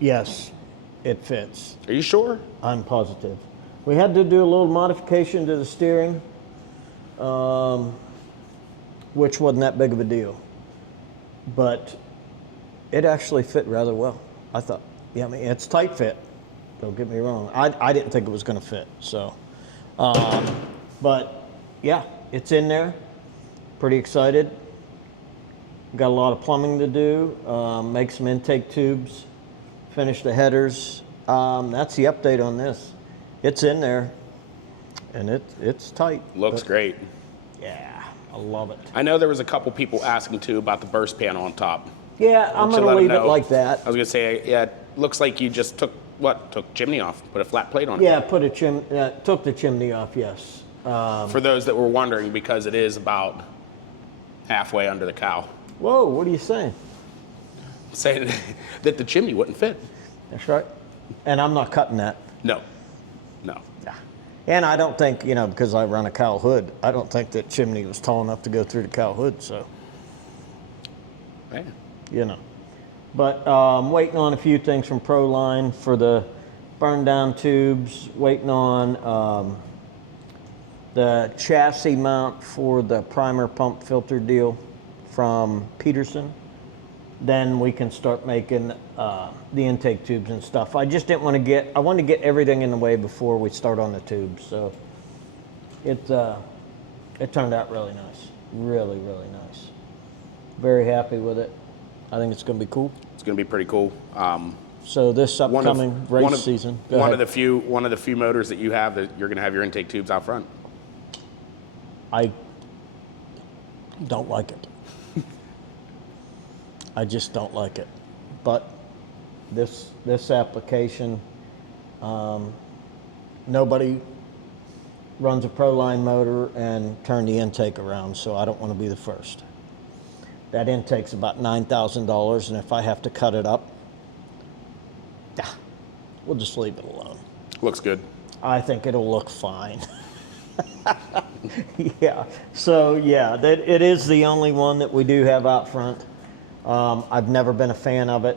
Yes, it fits. Are you sure? I'm positive. We had to do a little modification to the steering, which wasn't that big of a deal. But it actually fit rather well. I thought, yeah, I mean, it's tight fit. Don't get me wrong. I didn't think it was going to fit. So, but yeah, it's in there. Pretty excited. Got a lot of plumbing to do. Make some intake tubes. Finish the headers. That's the update on this. It's in there, and it's tight. Looks great. Yeah, I love it. I know there was a couple people asking too about the burst panel on top. Yeah, I'm going to leave it like that. I was going to say, yeah, it looks like you just took chimney off, put a flat plate on it. Yeah, took the chimney off, yes. For those that were wondering, because it is about halfway under the cow. Whoa, what are you saying? Saying that the chimney wouldn't fit. That's right. And I'm not cutting that. No. Yeah. And I don't think, because I run a cowl hood, I don't think that chimney was tall enough to go through the cowl hood, so. Man. But waiting on a few things from ProLine for the burn down tubes, waiting on the chassis mount for the primer pump filter deal from Peterson. Then we can start making the intake tubes and stuff. I just didn't want to I wanted to get everything in the way before we start on the tubes. So it turned out really nice. Really, really nice. Very happy with it. I think it's going to be cool. It's going to be pretty cool. So this upcoming race season. One of the few motors that you have that you're going to have your intake tubes out front. I don't like it. I just don't like it. But this application, nobody runs a ProLine motor and turn the intake around, so I don't want to be the first. That intake's about $9,000, and if I have to cut it up, we'll just leave it alone. Looks good. I think it'll look fine. Yeah. So yeah, it is the only one that we do have out front. I've never been a fan of it.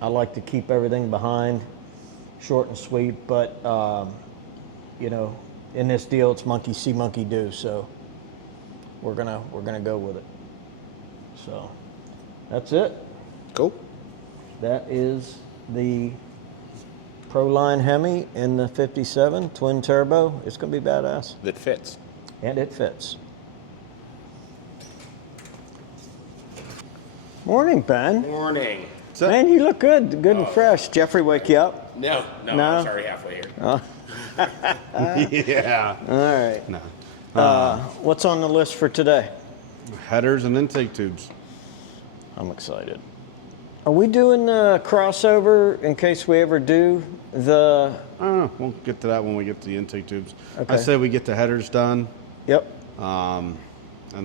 I like to keep everything behind, short and sweet. But in this deal, it's monkey see, monkey do. So we're gonna go with it. So that's it. Cool. That is the ProLine Hemi in the 57 twin turbo. It's gonna be badass. That fits. And it fits. Morning, Ben. Morning. Man, you look good and fresh. Jeffrey wake you up? No, I'm already halfway here. Oh. Yeah. All right. No. What's on the list for today? Headers and intake tubes. I'm excited. Are we doing the crossover in case we ever do the... I don't know. We'll get to that when we get to the intake tubes. Okay. I say we get the headers done. Yep. And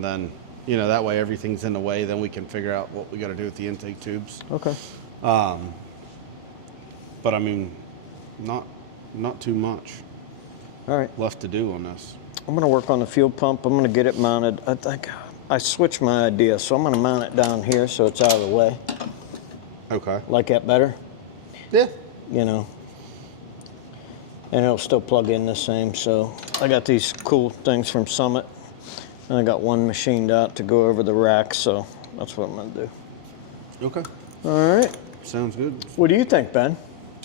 then, that way everything's in the way. Then we can figure out what we got to do with the intake tubes. Okay. But I mean, not too much All right. left to do on this. I'm going to work on the fuel pump. I'm going to get it mounted. I think I switched my idea, so I'm going to mount it down here so it's out of the way. Okay. Like that better? Yeah. And it'll still plug in the same. So I got these cool things from Summit, and I got one machined out to go over the rack, so that's what I'm going to do. Okay. All right. Sounds good. What do you think, Ben?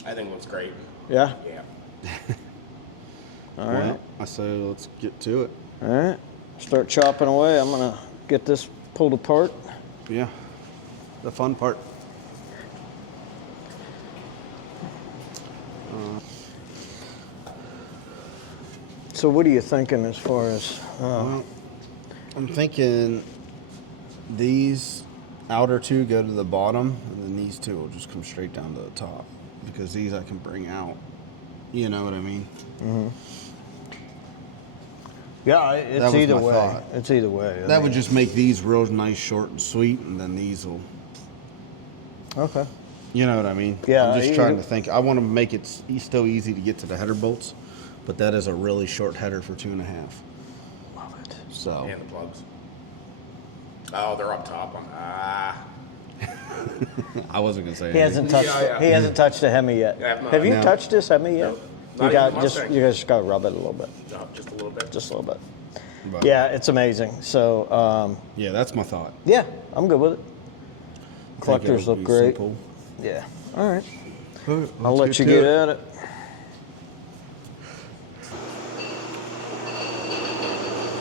I think it looks great. Yeah? Yeah. All right. Well, I say let's get to it. All right. Start chopping away. I'm going to get this pulled apart. Yeah. The fun part. So what are you thinking as far as... Well, I'm thinking these outer two go to the bottom, and then these two will just come straight down to the top, because these I can bring out. You know what I mean? Mm-hmm. Yeah, it's either way. Thought. It's either way. That would just make these real nice, short and sweet, and then these will... Okay. You know what I mean? Yeah. I'm just trying to think. I want to make it still easy to get to the header bolts, but that is a really short header for 2.5. Love it. So. And the plugs. Oh, they're up top. I wasn't gonna say He hasn't anything. touched. Yeah, yeah. He hasn't touched a Hemi yet. I have not. Have you No. touched this Hemi yet? Not You got even just. Mustang. You guys just got to rub it a little bit. No, just a little bit. Just a little bit. But, Yeah, it's amazing. So yeah, that's my thought. yeah, I'm good with it. Think Collectors it'll look be great. simple. Yeah. All right. But I'll let's let you to get it. at it.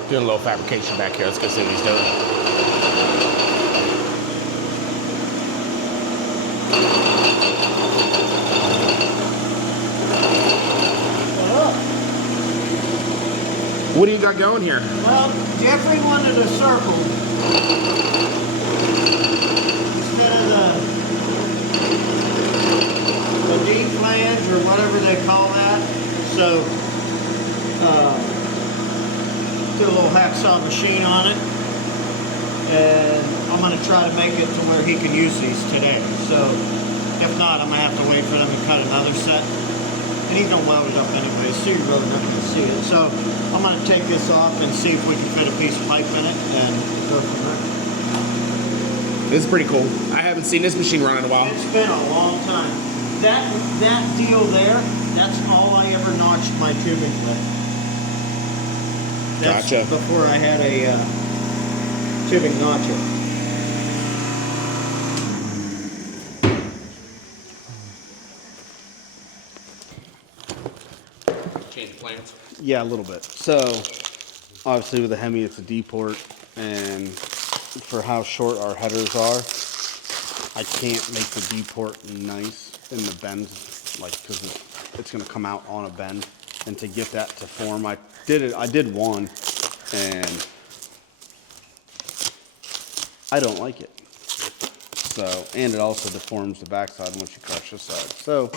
Doing a little fabrication back here. Let's go see what he's doing. What do you got going here? Well, Jeffrey wanted a circle instead of the D flange or whatever they call that. So, do a little hacksaw machine on it, and I'm going to try to make it to where he can use these today. So, if not, I'm going to have to wait for them to cut another set. And he's gonna weld it up anyway, so you're really not gonna see it. So I'm gonna take this off and see if we can fit a piece of pipe in it and go from there. This is pretty cool. I haven't seen this machine run in a while. It's been a long time. That deal there, that's all I ever notched my tubing with. That's Gotcha. before I had a tubing notcher. Change plans. Yeah, a little bit. So, obviously with the Hemi, it's a D port, and for how short our headers are, I can't make the D port nice in the bend, like, because it's going to come out on a bend. And to get that to form, I did one, and I don't like it. So, and it also deforms the backside once you crush this side. So,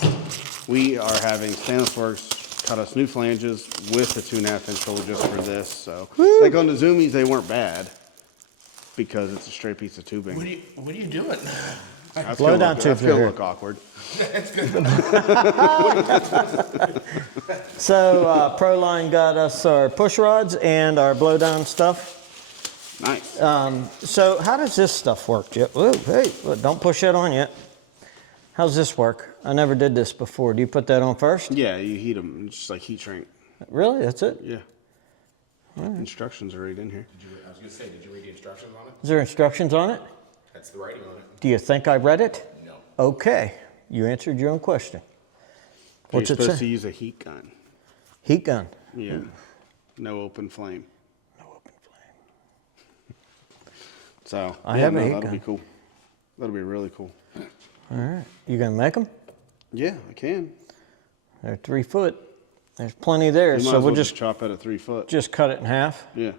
we are having Stainless Works cut us new flanges with the 2.5-inch hole just for this. So, like on the Zoomies, they weren't bad because it's a straight piece of tubing. What are you doing? That's Blow gonna down look, tube that's gonna here. look awkward. So Proline got us our push rods and our blowdown stuff. Nice. So how does this stuff work, Jeff? Whoa, hey, look, don't push that on yet. How's this work? I never did this before. Do you put that on first? Yeah, you heat them, just like heat shrink. Really? That's it? Yeah. Instructions are right in here. I was gonna say, did you read the instructions on it? Is there instructions on it? That's the writing on it. Do you think I read it? No. Okay. You answered your own question. What's You're it supposed say? to use a heat gun. Heat gun. Yeah. No open flame. No open flame. So I have a heat that'll gun. be cool. That'll be really cool. All right. You gonna make them? Yeah, I can. They're 3 foot. There's plenty there, You might so as we'll well just chop it at 3 foot. cut it in half. Yeah.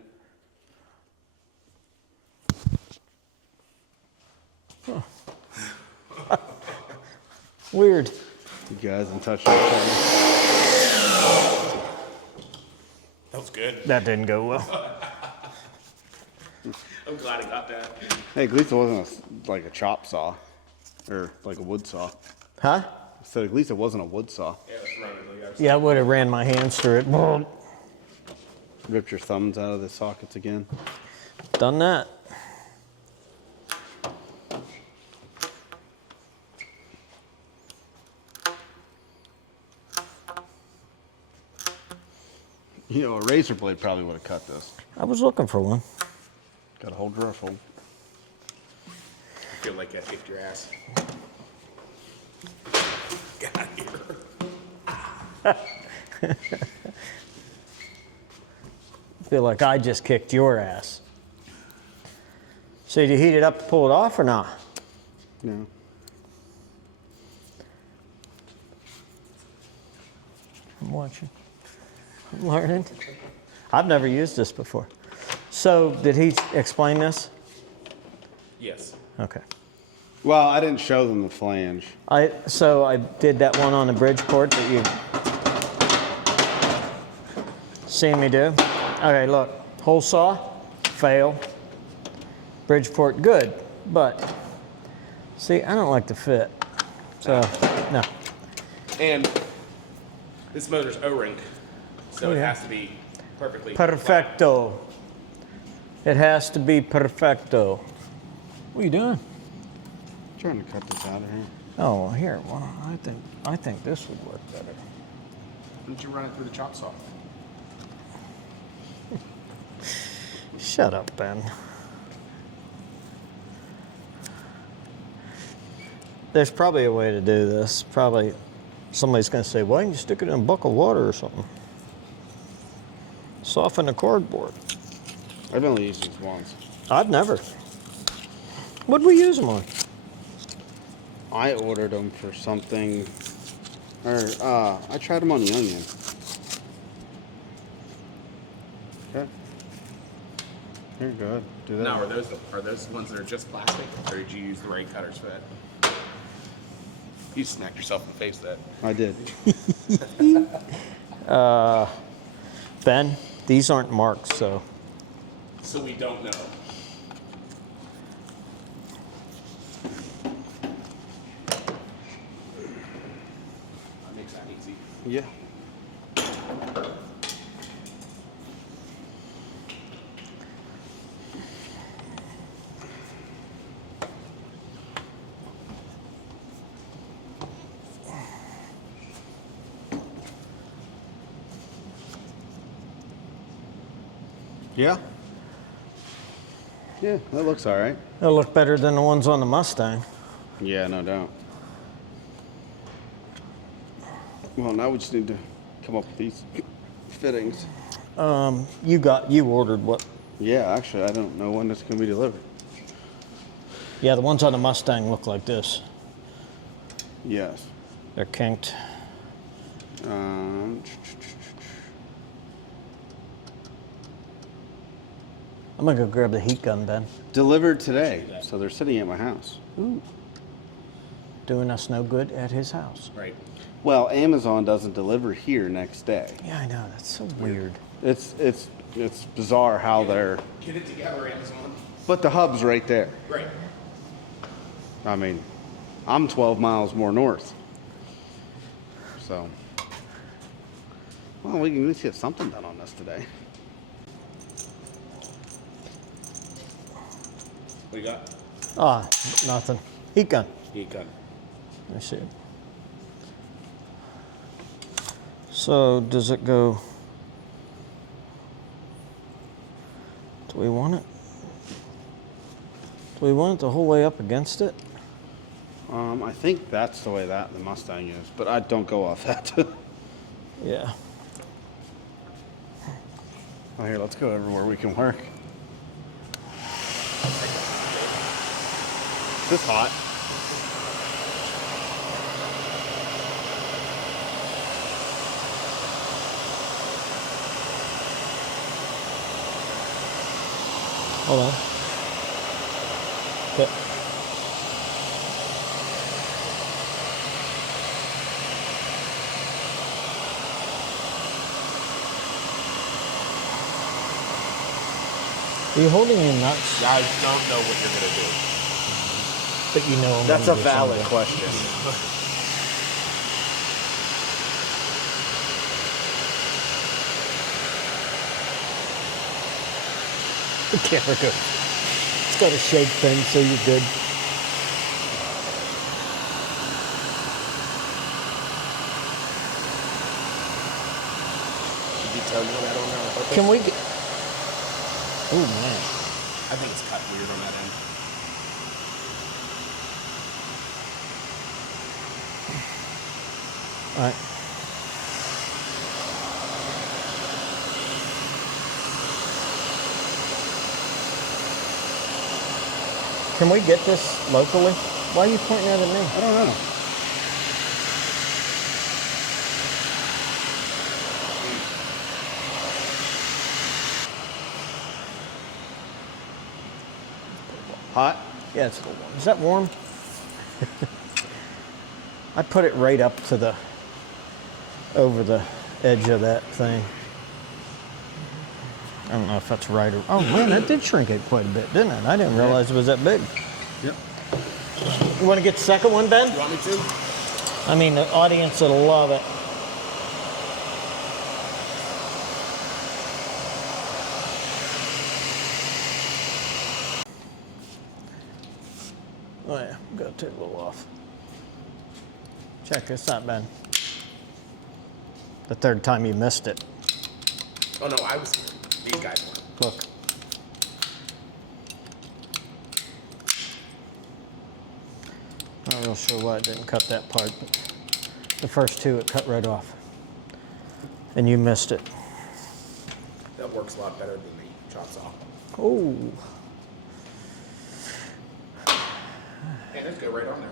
Weird. You guys in touch with each That was good. That didn't go well. I'm glad I got that. other. Hey, at least it wasn't like a chop saw or like a wood saw. Huh? So at least it wasn't a wood saw. Yeah, let's run it. Yeah, I would have ran my hands through it. Ripped your thumbs out of the sockets again. Done that. You know, a razor blade probably would have cut this. I was looking for one. Got a whole drawer full. I feel like that kicked your ass. Get out of here. I feel like I just kicked your ass. So did you heat it up to pull it off or not? No. I'm watching. I'm learning. I've never used this before. So did he explain this? Yes. Okay. Well, I didn't show them the flange. So I did that one on the Bridgeport that you seen me do. Okay, look, hole saw, fail. Bridgeport, good, but see, I don't like the fit. So, no. And this motor's O-ring, so Oh, it yeah. has to be perfectly Perfecto. It has to be perfecto. What are you doing? trying to cut this out of here. Oh, here. Well, I think this would work better. Why don't you run it through the chop saw? Shut up, Ben. There's probably a way to do this. Probably somebody's going to say, why don't you stick it in a bucket of water or something? Soften the cardboard. I've only used these once. I've never. What'd we use them on? I ordered them for something, or I tried them on the onion. Okay. Here, go ahead. Do that. No, are those ones that are just plastic, or did you use the right cutters for that? You smacked yourself in the face with that. I did. Ben, these aren't marked, so. So we don't know. That makes that easy. Yeah. Yeah. Yeah, that looks all right. They'll look better than the ones on the Mustang. Yeah, no doubt. Well, now we just need to come up with these fittings. You ordered what? Yeah, actually, I don't know when it's going to be delivered. Yeah, the ones on the Mustang look like this. Yes. They're kinked. I'm gonna go grab the heat gun, Ben. Delivered today, so they're sitting at my house. Ooh. Doing us no good at his house. Right. Well, Amazon doesn't deliver here next day. Yeah, I know. That's so weird. It's bizarre how they're. Get it together, Amazon. But the hub's right there. Right. I mean, I'm 12 miles more north. So, well, we can at least get something done on this today. What you got? Ah, nothing. Heat gun. Heat gun. Let me see it. So, does it go? Do we want it? Do we want it the whole way up against it? I think that's the way the Mustang is, but I don't go off that. Yeah. Oh, here, let's go everywhere we can work. Is this hot? Hold on. Okay. Are you holding your nuts? I don't know what you're gonna do. But you know I'm That's a gonna do valid something. question. The camera goes. It's got a shake thing, so you're good. Did you tell me that on there on purpose? Can we get? Oh man. I think it's cut weird on that end. All right. Can we get this locally? Why are you pointing that at me? I don't know. Hot? Yeah, it's a little warm. Is that warm? I put it right up to the, over the edge of that thing. I don't know if that's right or, oh man, that did shrink it quite a bit, didn't it? I didn't realize it was that big. Yep. You want to get the second one, Ben? You want me to? I mean, the audience will love it. Oh yeah, gotta take a little off. Check, it's not bad. The third time you missed it. Oh no, I was here. These guys weren't. Look. Not real sure why it didn't cut that part, but the first two it cut right off. And you missed it. That works a lot better than the chop saw. Oh. Hey, let's go right on there.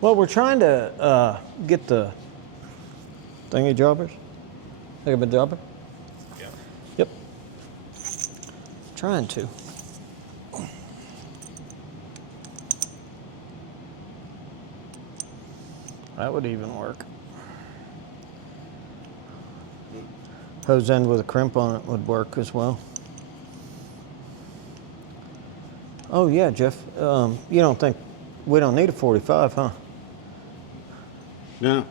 Well, we're trying to get the thingy jobbers. Think of a jobber? Yeah. Yep. Trying to. That would even work. Hose end with a crimp on it would work as well. Oh yeah, Jeff. You don't think we don't need a 45, huh? No.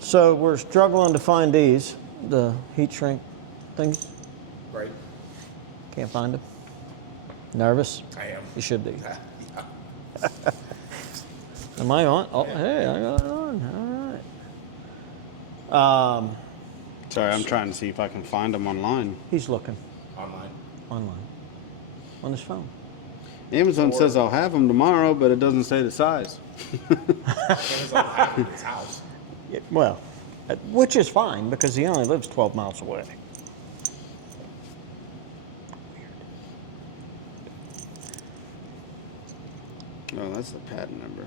So we're struggling to find these, the heat shrink things. Right. Can't find them. Nervous? I am. You should be. Yeah. Am I on? Oh, hey, I got it on. All right. Sorry, I'm trying to see if I can find them online. He's looking Online. on his phone. Amazon says I'll have them tomorrow, but it doesn't say the size. Amazon have it at his house. Well, which is fine because he only lives 12 miles away. Oh, that's the patent number.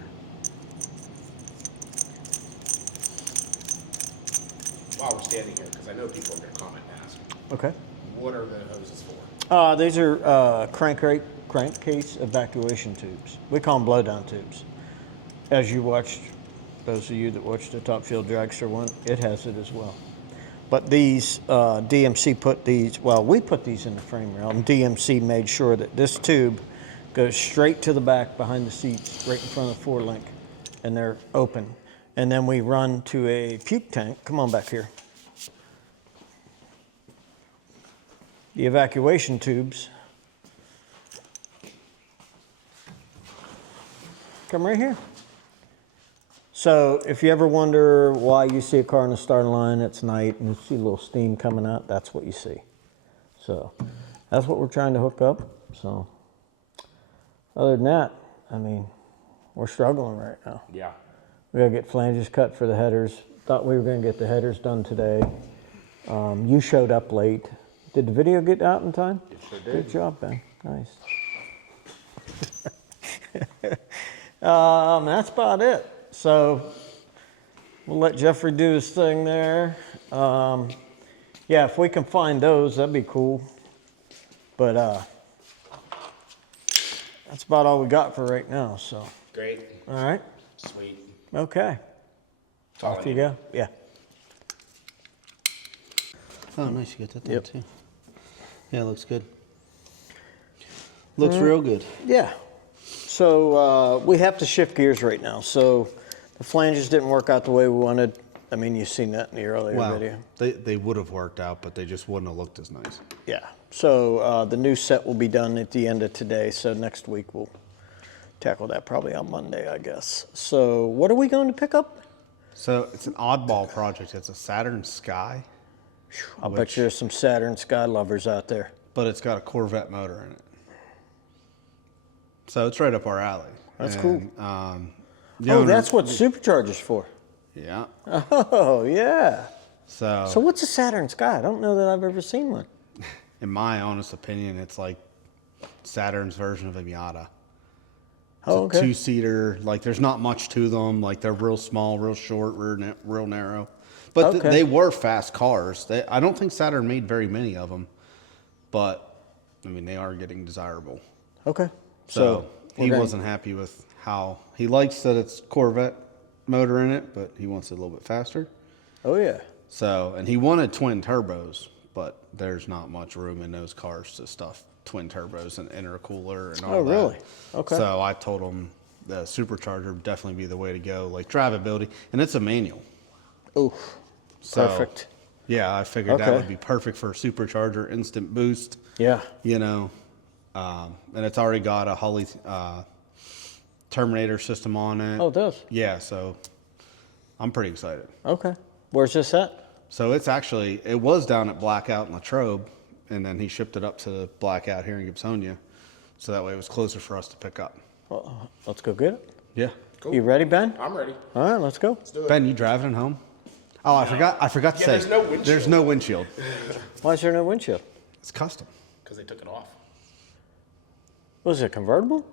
While we're standing here, because I know people are going to comment and ask, Okay. what are the hoses for? These are crankcase evacuation tubes. We call them blowdown tubes. As you watched, those of you that watched the Top Fuel Dragster one, it has it as well. But these, DMC put these, well, we put these in the frame rail, and DMC made sure that this tube goes straight to the back behind the seats, right in front of the four link, and they're open. And then we run to a puke tank. Come on back here. The evacuation tubes come right here. So if you ever wonder why you see a car in the starting line, it's night and you see a little steam coming out, that's what you see. So that's what we're trying to hook up. So other than that, I mean, we're struggling right now. Yeah. We gotta get flanges cut for the headers. Thought we were gonna get the headers done today. You showed up late. Did the video get out in time? It sure did. Good job, Ben. Nice. That's about it. So we'll let Jeffrey do his thing there. Yeah, if we can find those, that'd be cool. But that's about all we got for right now. So Great. all right. Sweet. Okay. All Off you go. Yeah. Oh, nice. You got that there Yep. too. Yeah, it looks good. Looks real good. Yeah. So we have to shift gears right now. So the flanges didn't work out the way we wanted. I mean, you've seen that in the earlier Wow. video. They would have worked out, but they just wouldn't have looked as nice. Yeah. So the new set will be done at the end of today. So next week we'll tackle that probably on Monday, I guess. So what are we going to pick up? So it's an oddball project. It's a Saturn Sky, I'll bet you there's some Saturn Sky lovers out there. but it's got a Corvette motor in it. So it's right up our alley. That's cool. The Oh, owner- that's what Supercharger's for. Yeah. Oh, yeah. So, So what's a Saturn Sky? I don't know that I've ever seen one. in my honest opinion, it's like Saturn's version of a Miata. Oh, It's a okay. two-seater. Like, there's not much to them. Like, they're real small, real short, real narrow. But Okay. they were fast cars. I don't think Saturn made very many of them. But, I mean, they are getting desirable. Okay. So, we're he gonna- wasn't happy with how... He likes that it's Corvette motor in it, but he wants it a little bit faster. Oh, yeah. So, and he wanted twin turbos, but there's not much room in those cars to stuff twin turbos and intercooler and all Oh, that. really? Okay. So I told him the supercharger would definitely be the way to go, like drivability, and it's a manual. Oof. So Perfect. Yeah, I figured that Okay. would be perfect for a supercharger, instant boost. Yeah. You know, and it's already got a Holley Terminator system on it. Oh, it does? Yeah, so I'm pretty excited. Okay. Where's this at? So it was down at Blackout in Latrobe, and then he shipped it up to Blackout here in Gibsonia, so that way it was closer for us to pick up. Well, let's go get it. Yeah. Cool. You ready, Ben? I'm ready. All right, let's go. Let's do it. Ben, you driving it home? Oh, I forgot to say. there's no windshield. There's no windshield. Why is there no windshield? It's custom. Because they took it off. Was it convertible?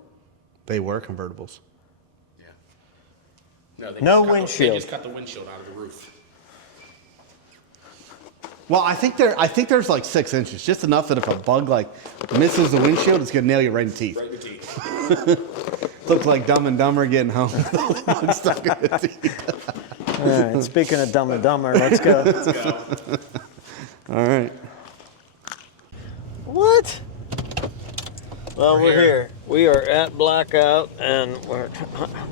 They were convertibles. Yeah. No, they No just cut windshield. They just cut the windshield out of the roof. Well, I think there's like 6 inches, just enough that if a bug like misses the windshield, it's gonna nail you right in the teeth. Right in the teeth. Looks like Dumb and Dumber getting home. Stuck in the teeth. All right, speaking of Dumb and Dumber, let's go. Let's go. All right. What? Well, We're we're here. here. We are at Blackout, and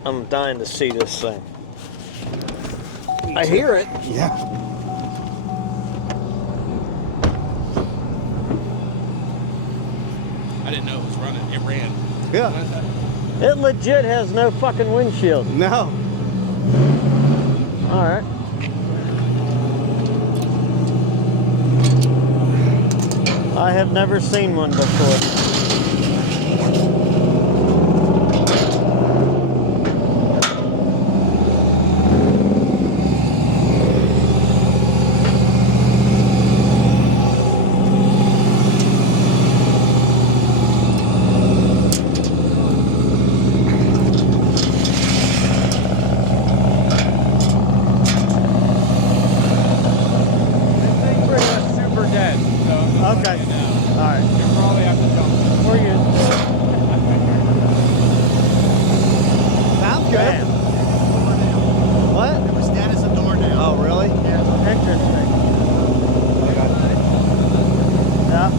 I'm dying to see this thing. I hear it. Yeah. I didn't know it was running. It ran. Yeah. It legit has no fucking windshield. No. All right. I have never seen one before. Super dead. So Okay. All right. you probably have to jump. Where you? Sounds good. Bam. What? It was dead as a doornail. Oh, really? Yeah, interesting. Yeah.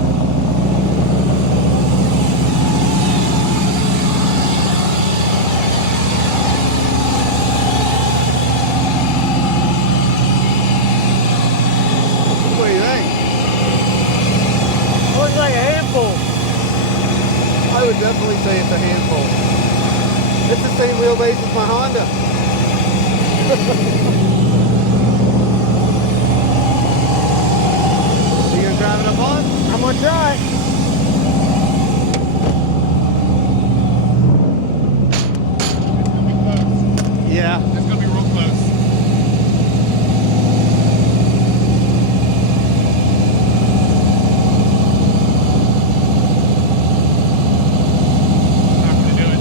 What do you think? Looks like a handful. I would definitely say it's a handful. It's the same wheelbase as my Honda. You gonna drive it up on? I'm gonna try. Yeah. It's gonna be real close. Not gonna do it.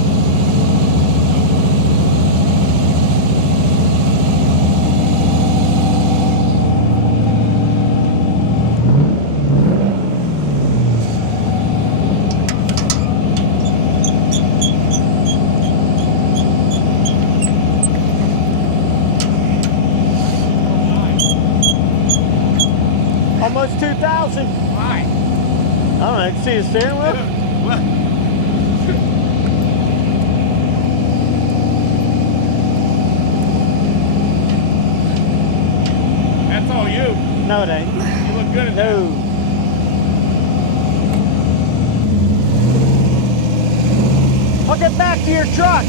Almost 2,000. Why? I don't know. See the steering wheel? What? That's all you. No, it ain't. You look good at that. No. Hook it back to your truck.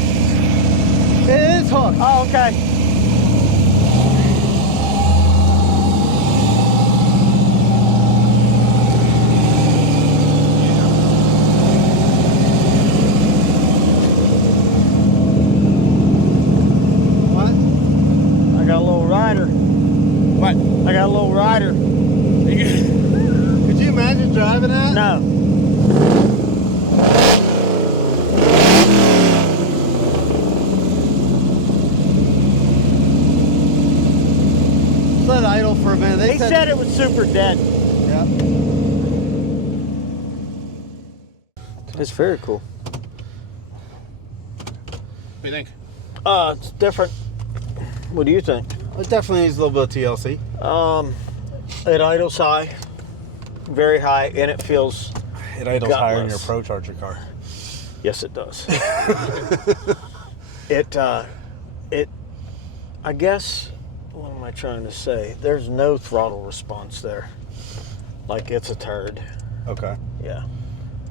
It is hooked. Oh, okay. What? I got a little rider. What? I got a little rider. Could you imagine driving that? No. Let it idle for a minute. They He said it was super dead. Yep. It's very cool. What do you think? It's different. What do you think? It definitely needs a little bit of TLC. It idles high, very high, and it feels. It idles higher in your Gutless. ProCharger car. Yes, it does. I guess. What am I I trying to say? There's no throttle response there. Like, it's a turd. Okay. Yeah.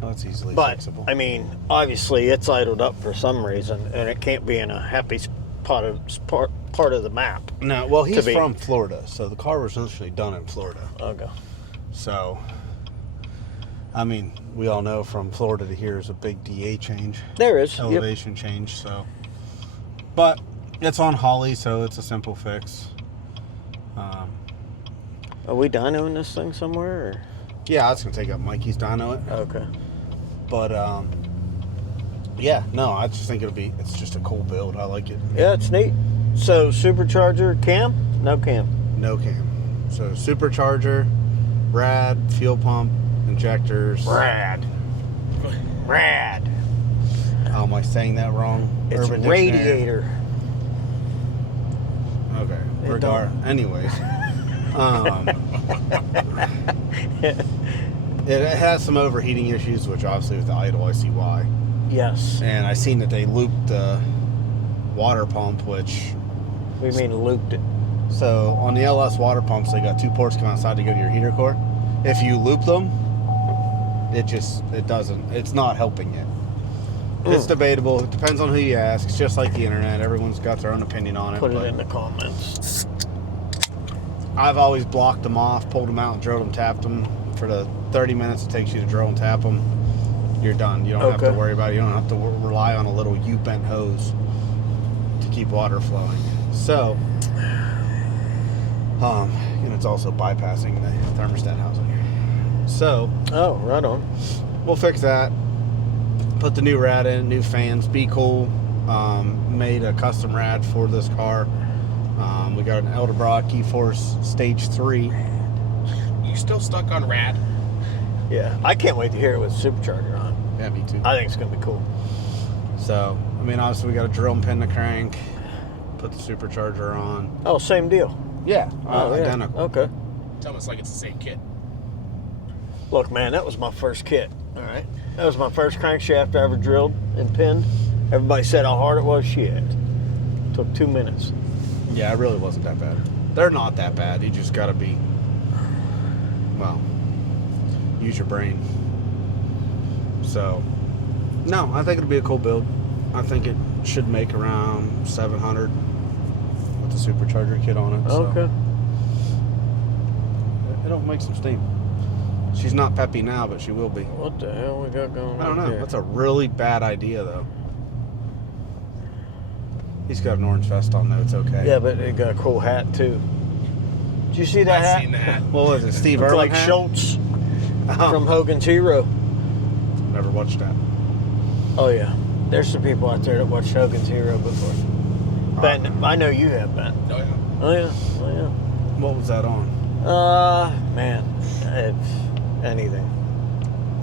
Well, that's easily But, fixable. I mean, obviously it's idled up for some reason, and it can't be in a happy part of the map. No, well, he's be- from Florida, so the car was initially done in Florida. Okay. So, I mean, we all know from Florida to here is a big DA change, There is. Yep. elevation change. So, but it's on Holly, so it's a simple fix. Are we dynoing this thing somewhere? Or? Yeah, that's gonna take up Mikey's dyno it. Okay. But yeah, no, I just think it's just a cool build. I like it. Yeah, it's neat. So, supercharger, cam? No cam. No cam. So supercharger, rad, fuel pump, injectors. Rad. Oh, am I saying that wrong? It's Urban Dictionary. radiator. Okay. It Regard. Anyways. It has some overheating issues, which obviously with the idle I see why. Yes. And I seen that they looped the water pump, which We mean looped it. so on the LS water pumps they got 2 ports come outside to go to your heater core. If you loop them, it's not helping it. It's debatable. It depends on who you ask. It's just like the internet. Everyone's got their own opinion on it. Put it but in the comments. I've always blocked them off, pulled them out, and drilled them, tapped them. For the 30 minutes it takes you to drill and tap them, you're done. You don't have to Okay. worry about it. You don't have to rely on a little U-bent hose to keep water flowing. So, and it's also bypassing the thermostat housing. So, Oh, right on. we'll fix that. Put the new rad in, new fans, be cool. Made a custom rad for this car. We got an Eldebrock E-Force Stage 3. You still stuck on rad? Yeah. I can't wait to hear it with supercharger on. Yeah, me too. I think it's going to be cool. So, I mean, obviously we got to drill and pin the crank, put the supercharger on. Oh, same deal. Yeah, Oh, yeah. identical. Okay. It's almost like it's the same kit. Look, man, that was my first kit. All right. That was my first crankshaft I ever drilled and pinned. Everybody said how hard it was. Shit. Took 2 minutes. Yeah, it really wasn't that bad. They're not that bad. You just got to be, well, use your brain. So, no, I think it'll be a cool build. I think it should make around 700 with the supercharger kit on it. Okay. So it'll make some steam. She's not peppy now, but she will be. What the hell we got going on I don't know. here? That's a really bad idea, though. He's got an orange vest on, though. It's okay. Yeah, but it got a cool hat, too. Did you see that hat? I've seen that. What was it, Steve Looked Irwin like hat? Schultz Oh, from Hogan's Hero. never watched that. Oh, yeah. There's some people out there that watched Hogan's Hero before. Ben, I know you have, Ben. Oh, yeah. Oh, yeah. Oh, yeah. What was that on? Man. Anything.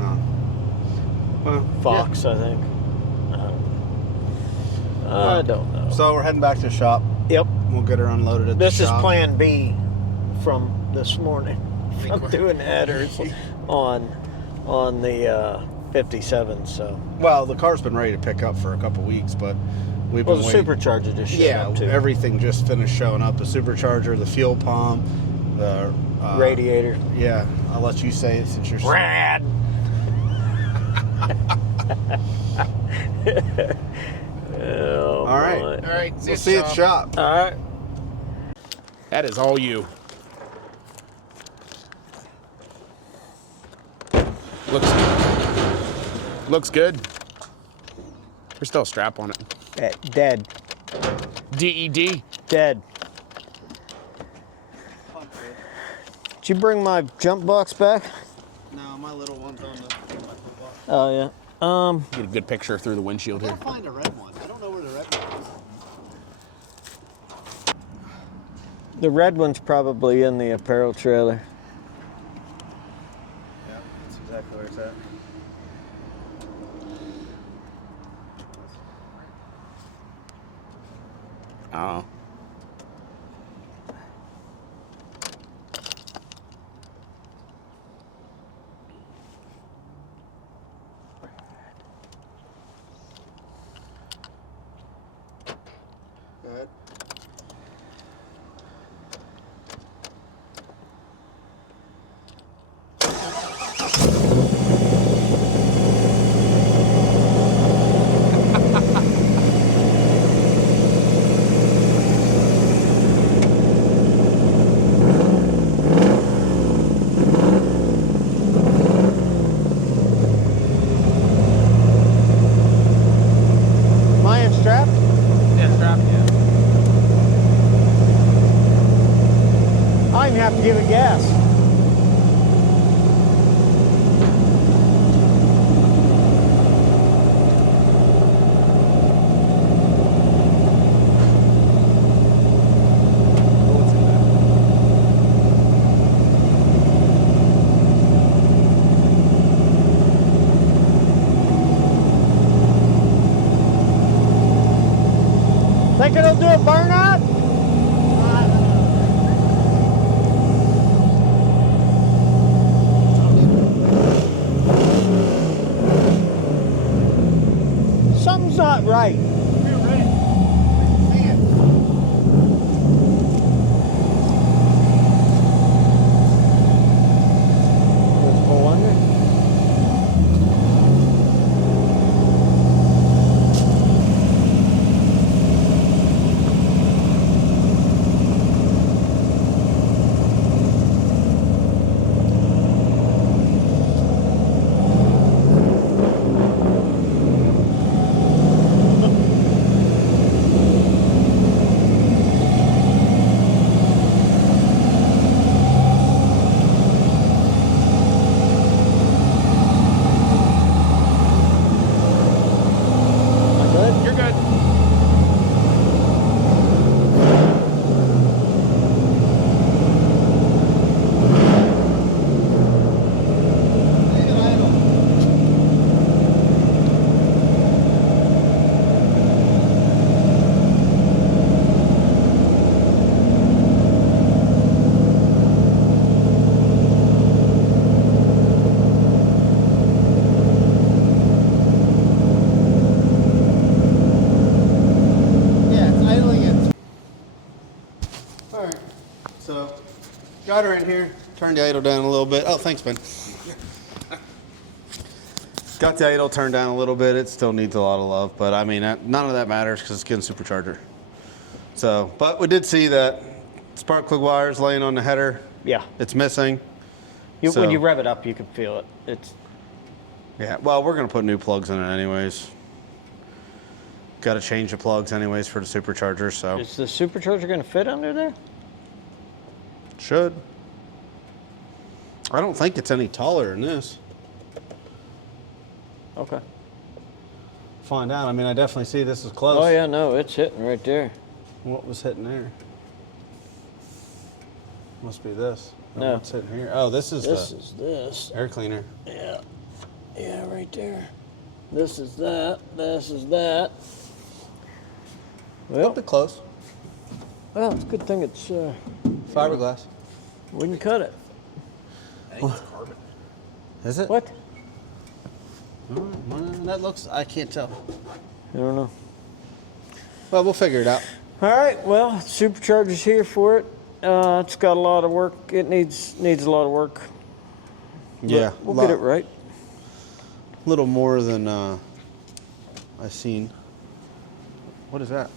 Oh. Well, Fox, I think. I don't know. So we're heading back to the shop. Yep. We'll get her unloaded at This the is shop. plan B from this morning. I'm doing headers on the 57, so. Well, the car's been ready to pick up for a couple weeks, but we've Well, been the waiting. supercharger just showed Yeah, up, too. everything just finished showing up. The supercharger, the fuel pump, the Radiator. Yeah, I'll let you say it since you're. Rad! Oh, All right. boy. All right. We'll see you at the shop. All right. That is all you. Looks good. There's still a strap on it. Dead. DED. Dead. Did you bring my jump box back? No, my little one's on the. Oh, yeah. Get a good picture through the windshield I here. gotta find a red one. I don't know where the red one is. The red one's probably in the apparel trailer. Yeah, that's exactly where it's at. Oh. Go ahead. even have to give it gas. Think it'll do a burnout? Something's not right. Let's pull under. You're good. Yeah, it's idling it. All right, so got her in here. Turned the idle down a little bit. Oh, thanks, Ben. Got the idle turned down a little bit. It still needs a lot of love, but I mean, none of that matters because it's getting supercharger. So, but we did see that spark plug wires laying on the header. Yeah. It's missing. So- When you rev it up, you can feel it. It's Yeah, well, we're gonna put new plugs in it anyways. Got to change the plugs anyways for the supercharger, so Is the supercharger going to fit under there? should. I don't think it's any taller than this. Okay. Find out. I mean, I definitely see this is close. Oh yeah, no, it's hitting right there. What was hitting there? Must be this. No. What's hitting here? Oh, this is This the is this. air cleaner. Yeah. Yeah, right there. This is that. This is that. Well, Bit close. well, it's a good thing it's Fiberglass. we can cut it. I think it's carbon. Is it? What? Well, that looks. I can't tell. I don't know. Well, we'll figure it out. All right. Well, supercharger's here for it. It's got a lot of work. It needs a lot of work. But Yeah, we'll get it right. A little more than I've seen. What is that?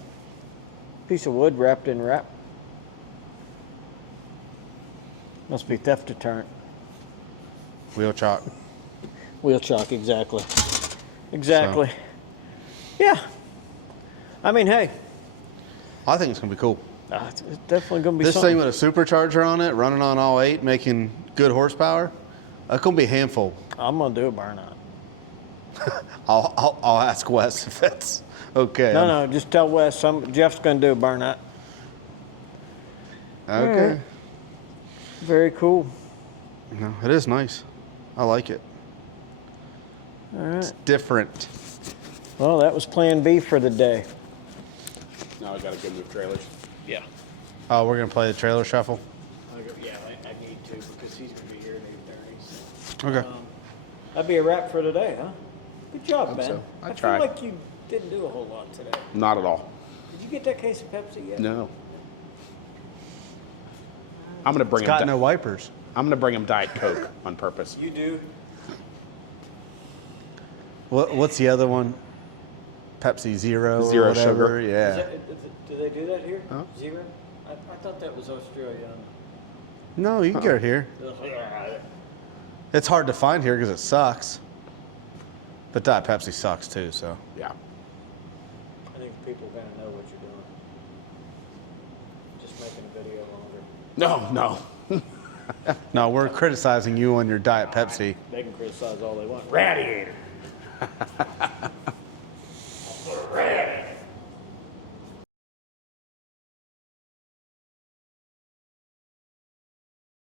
Piece of wood wrapped in wrap. Must be theft deterrent. Wheel chock. Wheel chock, exactly. Exactly. Yeah. I mean, hey, I think it's gonna be cool. it's definitely gonna be This something. thing with a supercharger on it, running on all 8, making good horsepower, that's gonna be a handful. I'm gonna do a burnout. I'll ask Wes if that's okay. No, just tell Wes. Jeff's gonna do a burnout. Okay. Alright. Very cool. No, it is nice. I like it. All right. It's different. Well, that was Plan B for the day. Now I gotta go move trailers. Yeah. Oh, we're gonna play the trailer shuffle. Yeah, I need to because he's gonna be here at 8:30. Okay. That'd be a wrap for today, huh? Good job, Ben. so. I feel tried. like you didn't do a whole lot today. Not at all. Did you get that case of Pepsi yet? No. I'm gonna bring Got him. no wipers. I'm gonna bring him Diet Coke on purpose. You do. What's the other one? Pepsi Zero. or Zero whatever. sugar. Yeah. Do they do that here? Huh? Zero? I thought that was Australia. No, you can get it here. It's hard to find here because it sucks. But Diet Pepsi sucks too. So. Yeah. I think people are gonna know what you're doing. Just making a video longer. No, no. No, we're criticizing you on your Diet Pepsi. They can criticize all they want. Radiator.